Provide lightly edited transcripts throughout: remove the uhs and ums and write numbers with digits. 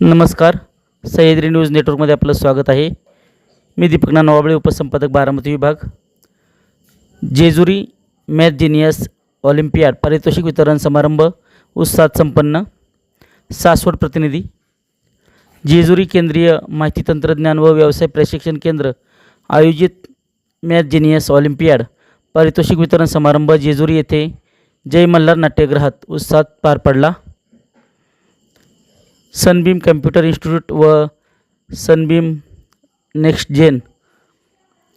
नमस्कार. सह्याद्री न्यूज नेटवर्कमध्ये आपलं स्वागत आहे. मी दीपक नवाबळे, उपसंपादक बारामती विभाग. जेजुरी मॅथ जिनियस ऑलिम्पियाड पारितोषिक वितरण समारंभ उत्साहात संपन्न. सासवड प्रतिनिधी. जेजुरी केंद्रीय माहिती तंत्रज्ञान व व्यवसाय प्रशिक्षण केंद्र आयोजित मॅथ जिनियस ऑलिम्पियाड पारितोषिक वितरण समारंभ जेजुरी येथे जय मल्हार नाट्यगृहात उत्साहात पार पडला. सनबीम कम्प्युटर इन्स्टिट्यूट व Sunbeam next gen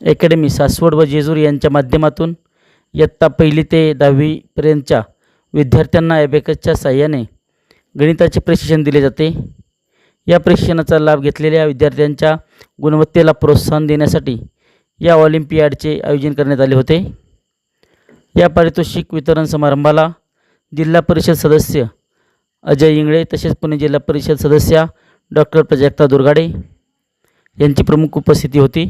academy Saswad व जेजुरी यांच्या माध्यमातून इयत्ता 1ली ते 10वीपर्यंतच्या विद्यार्थ्यांना ॲबॅकसच्या साहाय्याने गणिताचे प्रशिक्षण दिले जाते. या प्रशिक्षणाचा लाभ घेतलेल्या विद्यार्थ्यांच्या गुणवत्तेला प्रोत्साहन देण्यासाठी या ऑलिम्पियाडचे आयोजन करण्यात आले होते. या पारितोषिक वितरण समारंभाला जिल्हा परिषद सदस्य अजय इंगळे तसेच पुणे जिल्हा परिषद सदस्या डॉक्टर प्राजक्ता दुर्गाडे यांची प्रमुख उपस्थिती होती.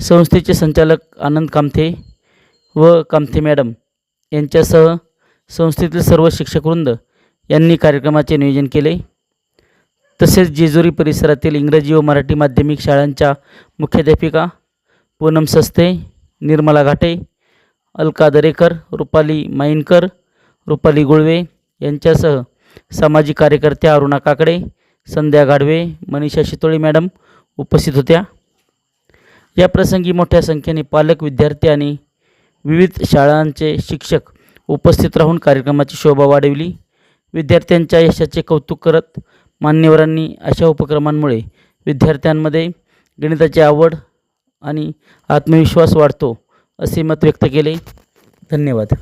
संस्थेचे संचालक आनंद कामथे व कामथे मॅडम यांच्यासह संस्थेतील सर्व शिक्षकवृंद यांनी कार्यक्रमाचे नियोजन केले. तसेच जेजुरी परिसरातील इंग्रजी व मराठी माध्यमिक शाळांच्या मुख्याध्यापिका पूनम सस्ते, निर्मला घाटे, अलका दरेकर, रुपाली माईनकर, रुपाली गुळवे यांच्यासह सामाजिक कार्यकर्त्या अरुणा काकडे, संध्या गाढवे, मनीषा शितोळे मॅडम उपस्थित होत्या. या प्रसंगी मोठ्या संख्येने पालक, विद्यार्थी आणि विविध शाळांचे शिक्षक उपस्थित राहून कार्यक्रमाची शोभा वाढवली. विद्यार्थ्यांच्या यशाचे कौतुक करत मान्यवरांनी अशा उपक्रमांमुळे विद्यार्थ्यांमध्ये गणिताची आवड आणि आत्मविश्वास वाढतो असे मत व्यक्त केले. धन्यवाद.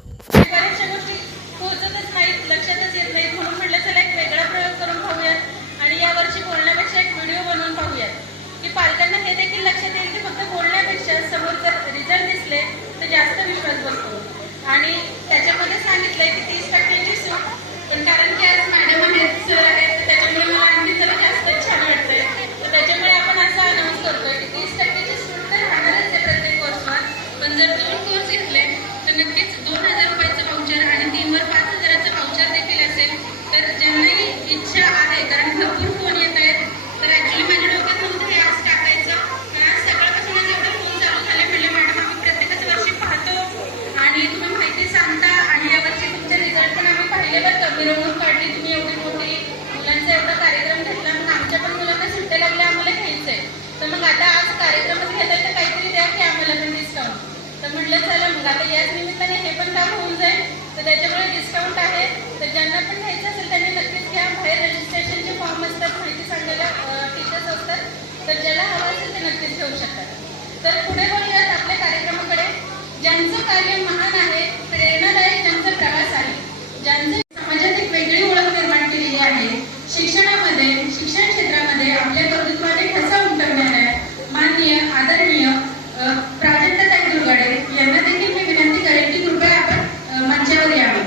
जास्त विश्वास बसतो आणि त्याच्यामध्ये सांगितलंय की 30% सूट. पण कारण की आज मॅडम आहेत, सर आहेत, त्याच्यामुळे मला आणखी जरा जास्त छान वाटतंय. तर त्याच्यामुळे आपण असं अनाऊन्स करतोय की 30% सूट तर राहणारच आहे प्रत्येक कोर्सवर. पण जर 2 कोर्स घेतले तर नक्कीच 2000 रुपयाचं वाउचर आणि 3वर 5000चं वाउचर देखील असेल. तर ज्यांनाही इच्छा आहे, कारण भरपूर फोन येत आहेत, तर ॲक्च्युली माझ्या डोक्यात नव्हतं हे आज टाकायचं. पण आज सकाळपासूनच एवढे फोन चालू झाले. म्हणजे मॅडम आम्ही प्रत्येकाचं वर्षी पाहतो आणि तुम्ही माहिती सांगता आणि यावर्षी तुमचे रिझल्ट पण आम्ही पाहिले. बरं का, मिरवणूक काढली तुम्ही, एवढी मोठी मुलांचा एवढा कार्यक्रम घेतला. मग आमच्या पण मुलांना सुट्ट्या लागल्या, आम्हाला घ्यायचं आहे. तर मग आता आज कार्यक्रमच घेताय तर काहीतरी द्या की आम्हाला पण डिस्काउंट. तर म्हटलं चला मग आता याच निमित्ताने हे पण काम होऊन जाईल. तर त्याच्यामुळे डिस्काउंट आहे. तर ज्यांना पण घ्यायचं असेल त्यांनी नक्कीच घ्या. बाहेर रजिस्ट्रेशनचे फॉर्म असतात, माहिती सांगायला टीचर्स असतात. तर ज्याला हवं असेल ते नक्कीच घेऊ शकतात. तर पुढे बोलूयात आपल्या कार्यक्रमाकडे. ज्यांचं कार्य महान आहे, प्रेरणादायक ज्यांचा प्रवास आहे, ज्यांचे समाजात एक वेगळी ओळख निर्माण केलेली आहे, शिक्षणामध्ये, शिक्षण क्षेत्रामध्ये आपल्या कर्तृत्वाने ठसा उमटवणार आहे, माननीय आदरणीय प्राजक्ताताई दुर्गाडे यांना देखील मी विनंती करेन की कृपया आपण मंचावर यावे.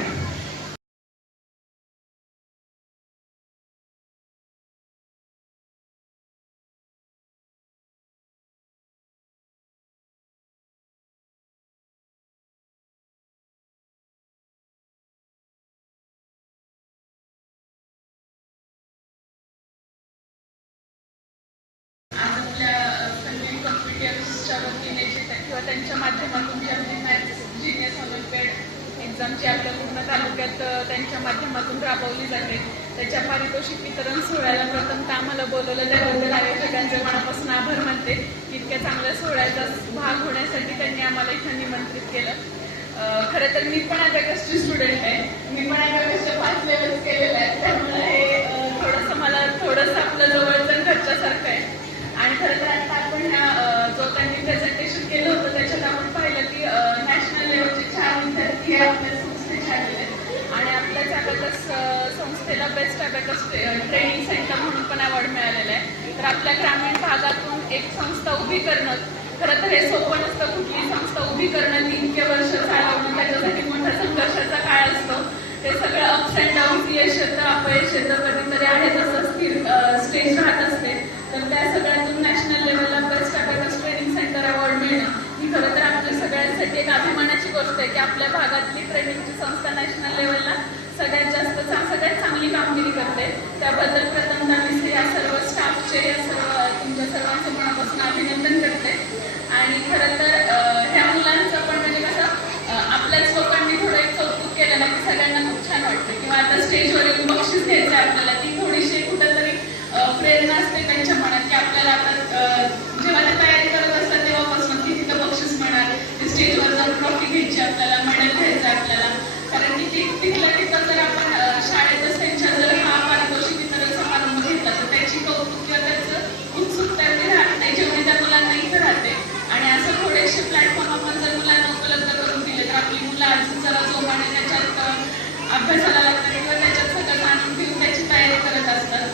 किंवा त्यांच्या माध्यमातून जे आमची मॅथ जिनियस ऑलिम्पियाड एक्झाम जी आपल्या पूर्ण तालुक्यात त्यांच्या माध्यमातून राबवली जाते, त्याच्या पारितोषिक वितरण सोहळ्याला प्रथमतः आम्हाला बोलवलं. त्याबद्दल आयोजकांचे मनापासून आभार मानते. इतक्या चांगल्या सोहळ्याचा भाग होण्यासाठी त्यांनी आम्हाला इथं निमंत्रित केलं. खरं तर मी पण ॲबॅकसची स्टुडंट आहे. मी पण ॲबॅकसच्या 5 लेवल्स केलेल्या आहेत. त्यामुळे हे थोडंसं आपलं जवळचं घरच्यासारखं आहे. आणि खरं तर आता आपण जो त्यांनी प्रेझेंटेशन केलं होतं त्याच्यात आपण पाहिलं की नॅशनल लेवलचे 4 विद्यार्थी हे आपल्या संस्थेचे आलेले आहेत. आणि आपल्याच ॲबॅकस संस्थेला बेस्ट ॲबॅकस ट्रेनिंग सेंटर म्हणून पण अवॉर्ड मिळालेला आहे. तर आपल्या ग्रामीण भागातून एक संस्था उभी करणं खरं तर हे सोपं नसतं. कुठलीही संस्था उभी करणं, 3 वर्ष चालवणं, त्याच्यासाठी मोठा संघर्षाचा काळ असतो. ते सगळं अप्स अँड डाऊन्स, यश येतं, अपयश येतं, कधीतरी आहे तसं स्थिर स्टेज राहत असते. तर त्या सगळ्यातून नॅशनल लेवलला best abacus training centre award मिळणं ही खरं तर आपल्या सगळ्यांसाठी एक अभिमानाची गोष्ट आहे की आपल्या भागातली ट्रेनिंगची संस्था नॅशनल लेवलला सगळ्यात चांगली कामगिरी करते. त्याबद्दल प्रथमतः मी या सर्व स्टाफचे तुमच्या सर्वांचे मनापासून अभिनंदन करते. आणि खरं तर ह्या मुलांचं पण म्हणजे कसं आपल्याच लोकांनी थोडं एक कौतुक केलं ना की सगळ्यांना खूप छान वाटतं. किंवा आता स्टेजवर येऊन बक्षीस घ्यायचं आपल्याला, ती थोडीशी कुठंतरी प्रेरणा असते त्यांच्या मनात की आपल्याला आता जेव्हा ते तयारी करत असतात तेव्हापासून की तिथं बक्षीस मिळणार, ते स्टेजवर जाऊन ट्रॉफी घ्यायची आपल्याला, मेडल घ्यायचं आपल्याला. कारण की तिथल्या तिथं जर आपण शाळेतच त्यांच्या जर हा पारितोषिक वितरण समारंभ घेतला तर त्याची कौतुक किंवा त्याचं उत्सुकता एवढी राहत नाही जेवढी त्या मुलांना इथं राहते. आणि असं थोडेसे प्लॅटफॉर्म आपण जर मुलांना उपलब्ध करून दिले तर आपली मुलं अजून जरा जोमाने त्याच्यात अभ्यासाला लागतात किंवा त्याच्यात सगळं जाणून घेऊन त्याची तयारी करत असतात.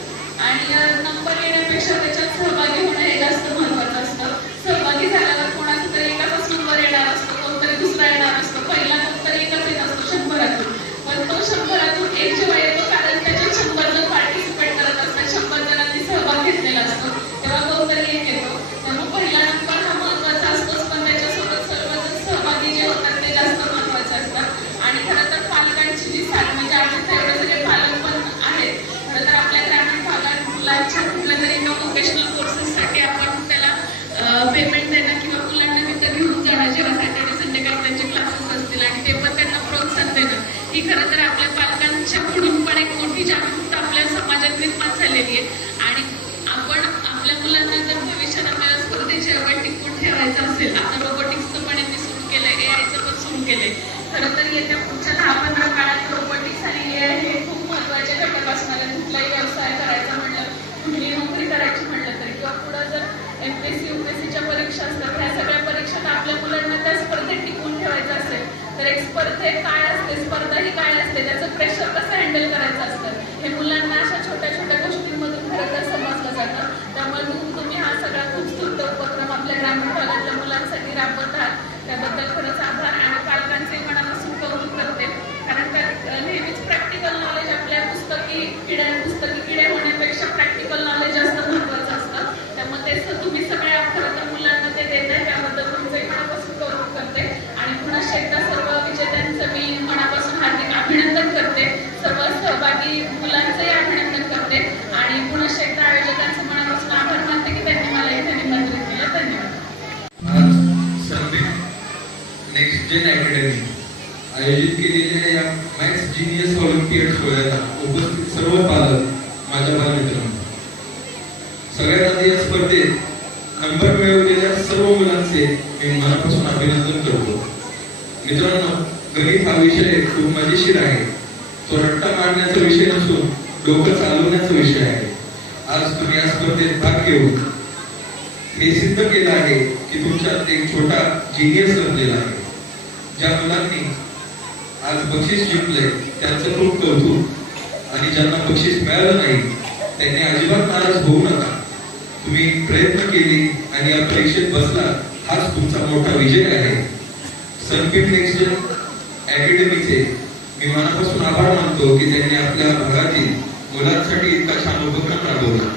आणि नंबर येण्यापेक्षा त्याच्यात सहभागी होणं हे जास्त महत्त्वाचं असतं. सहभागी झाल्यावर कोणाचं तरी एकापासून वर येणार असतो, कोणतरी दुसरा येणार असतो, पहिला कोणतरी एकच येत असतो 100 पण तो 100 एक जेव्हा येतो कारण त्याच्यात 100 जण पार्टिसिपेट करत असतात, 100 जणांनी सहभाग घेतलेला असतो, तेव्हा कोणतरी एक येतो. त्यामुळे पहिला नंबर हा महत्त्वाचा असतोच, पण त्याच्यासोबत सर्वजण सहभागी जे होतात ते जास्त महत्त्वाचे असतात. आणि खरं तर पालकांची जी साथ म्हणजे आमच्या एवढे सगळे पालक पण आहेत. खरं तर आपल्या ग्रामीण भागात मुलांच्या कुठल्या तरी वोकेशनल कोर्सेससाठी आपण त्याला पेमेंट देणं किंवा मुलांना तिथे घेऊन जाणं जेव्हा सॅटर्डे संडे काही त्यांचे क्लासेस असतील आणि ते पण त्यांना प्रोत्साहन देणं, ही खरं तर आपल्या पालकांच्या पुढून पण एक मोठी जागरूकता आपल्या समाजात निर्माण झालेली आहे. आणि आपण आपल्या मुलांना जर भविष्यात आपल्याला स्पर्धेच्या वेळ टिकून ठेवायचं असेल, आता रोबोटिक्सचं पण यांनी सुरू केलंय, एआयचं पण सुरू केलंय. खरं तर येत्या पुढच्या 10-15 काळात रोबोटिक्स आणि एआय हे खूप महत्त्वाचे घटक असणार आहे. कुठलाही व्यवसाय करायचा म्हणलं, कुठली नोकरी करायची म्हणलं तरी, किंवा पुढं जर एमपीएससी यूपीएससीच्या परीक्षा असतात, ह्या सगळ्या परीक्षात आपल्या मुलांना त्या स्पर्धेत टिकून ठेवायचं असेल तर एक स्पर्धेत काय असते, स्पर्धा ही काय असते, त्याचं प्रेशर कसं हँडल करायचं असतं हे मुलांना अशा छोट्या छोट्या गोष्टींमधून खरं तर समजलं जातं. त्यामुळे तुम्ही हा सगळा खूप स्तुत्य उपक्रम आपल्या ग्रामीण भागातल्या मुलांसाठी राबवत आहात, त्याबद्दल खरंच आभार. आणि पालकांचे मनापासून कौतुक करते. कारण नेहमीच प्रॅक्टिकल नॉलेज आपल्या पुस्तकी किडे होण्यापेक्षा प्रॅक्टिकल नॉलेज जास्त महत्त्वाचं असतं. त्यामुळे तेच तुम्ही सगळ्या खरं तर मुलांना ते देत आहे, त्याबद्दल तुमचंही मनापासून कौतुक करते. आणि पुन्हा एकदा सर्व विजेत्यांचं मी मनापासून हार्दिक अभिनंदन करते. सर्व सहभागी मुलांचंही अभिनंदन करते. आणि पुन्हा एकदा आयोजकांचं मनापासून आभार मानते की त्यांनी मला इथे निमंत्रित केलं. धन्यवाद. नेक्स्ट जेन अकॅडमी आयोजित केलेल्या या मॅथ्स जीनियस ऑलिम्पियड सोहळ्याला उपस्थित सर्व पालक, माझ्या बालमित्रांनो, सगळ्यात आधी या स्पर्धेत नंबर मिळवलेल्या सर्व मुलांचे मी मनापासून अभिनंदन करतो. मित्रांनो, गणित हा विषय खूप मजेशीर आहे. तो रट्टा मारण्याचा विषय नसून डोकं चालवण्याचा विषय आहे. आज तुम्ही या स्पर्धेत भाग घेऊन हे सिद्ध केलं आहे की तुमच्यात एक छोटा जिनियस लपलेला आहे. ज्या मुलांनी आज बक्षीस जिंकले त्यांचं खूप कौतुक. आणि ज्यांना बक्षीस मिळालं नाही त्यांनी अजिबात नाराज होऊ नका. तुम्ही प्रयत्न केले आणि या परीक्षेत बसला, हाच तुमचा मोठा विजय आहे. सनबीम नेक्स्ट जेन अकॅडमीचे मी मनापासून आभार मानतो की त्यांनी आपल्या भागातील मुलांसाठी इतका छान उपक्रम राबवला.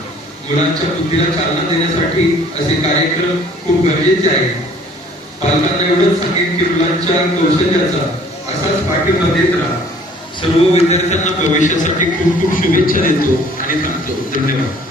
मुलांच्या बुद्धीला चालना देण्यासाठी असे कार्यक्रम खूप गरजेचे आहेत. पालकांना एवढंच सांगेन की मुलांच्या कौशल्याचा असाच पाठिंबा देत राहा. सर्व विद्यार्थ्यांना भविष्यासाठी खूप खूप शुभेच्छा देतो आणि थांबतो. धन्यवाद.